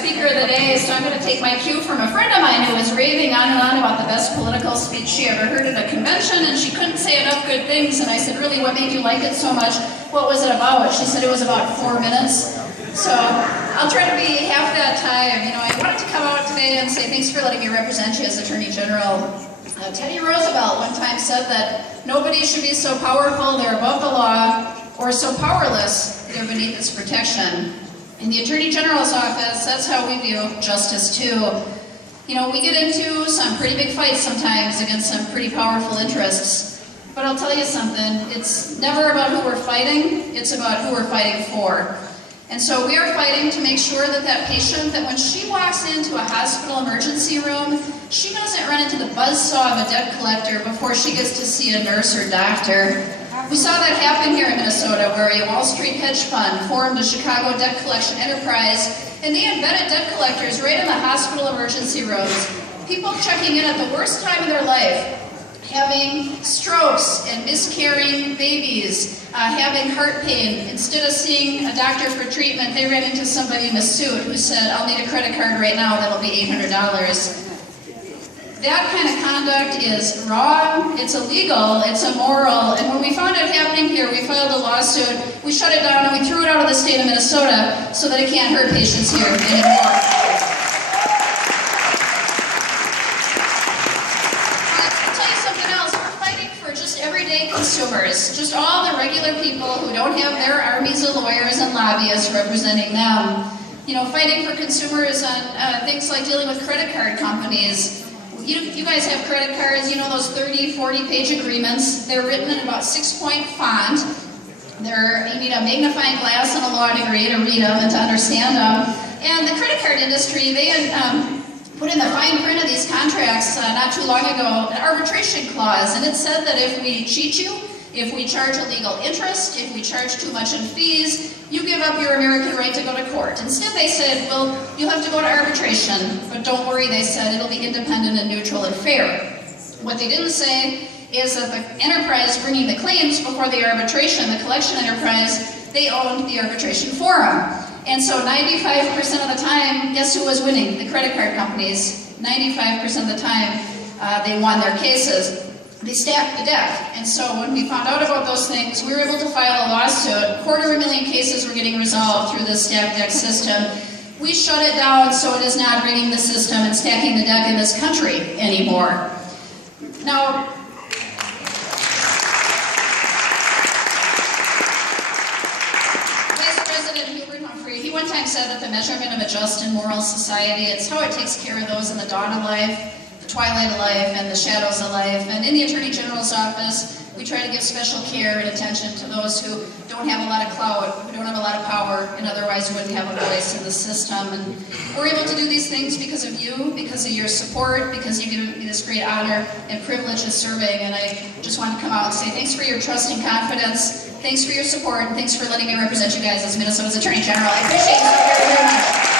speaker of the day, so I'm going to take my cue from a friend of mine who was raving on and on about the best political speech she ever heard at a convention, and she couldn't say enough good things, and I said, really, what made you like it so much? What was it about? She said it was about 4 minutes. So I'll try to be half that time. You know, I wanted to come out today and say thanks for letting me represent you as Attorney General. Teddy Roosevelt one time said that nobody should be so powerful they're above the law, or so powerless they're beneath its protection. In the Attorney General's office, that's how we view justice too. You know, we get into some pretty big fights sometimes against some pretty powerful interests. But I'll tell you something, it's never about who we're fighting, it's about who we're fighting for. And so we are fighting to make sure that that patient, that when she walks into a hospital emergency room, she doesn't run into the buzzsaw of a debt collector before she gets to see a nurse or doctor. We saw that happen here in Minnesota, where a Wall Street hedge fund formed a Chicago debt collection enterprise, and they embedded debt collectors right in the hospital emergency rooms. People checking in at the worst time of their life, having strokes and miscarrying babies, having heart pain. Instead of seeing a doctor for treatment, they ran into somebody in a suit who said, I'll need a credit card right now, that'll be $800. That kind of conduct is wrong, it's illegal, it's immoral, and when we found it happening here, we filed a lawsuit, we shut it down, and we threw it out of the state of Minnesota so that it can't hurt patients here anymore. I'll tell you something else, we're fighting for just everyday consumers, just all the regular people who don't have their armies of lawyers and lobbyists representing them. You know, fighting for consumers on things like dealing with credit card companies. You guys have credit cards, you know those 30, 40-page agreements. They're written in about 6-point font. You need a magnifying glass and a law degree to read them and to understand them. And the credit card industry, they had put in the fine print of these contracts not too long ago an arbitration clause, and it said that if we cheat you, if we charge illegal interest, if we charge too much in fees, you give up your American right to go to court. Instead they said, well, you'll have to go to arbitration, but don't worry, they said, it'll be independent and neutral and fair. What they didn't say is that the enterprise bringing the claims before the arbitration, the collection enterprise, they owned the arbitration forum. And so 95% of the time, guess who was winning? The credit card companies. 95% of the time, they won their cases. They stacked the deck, and so when we found out about those things, we were able to file a lawsuit. 250,000 cases were getting resolved through this stacked deck system. We shut it down so it is not rigging the system and stacking the deck in this country anymore. Now, Vice President Hubert Humphrey, he one time said that the measurement of a just and moral society, it's how it takes care of those in the dawn of life, twilight of life, and the shadows of life. And in the Attorney General's office, we try to give special care and attention to those who don't have a lot of clout, who don't have a lot of power, and otherwise wouldn't have a voice in the system. And we're able to do these things because of you, because of your support, because you've given me this great honor and privilege of serving. And I just wanted to come out and say thanks for your trust and confidence, thanks for your support, and thanks for letting me represent you guys as Minnesota's Attorney General. I appreciate you so very, very much.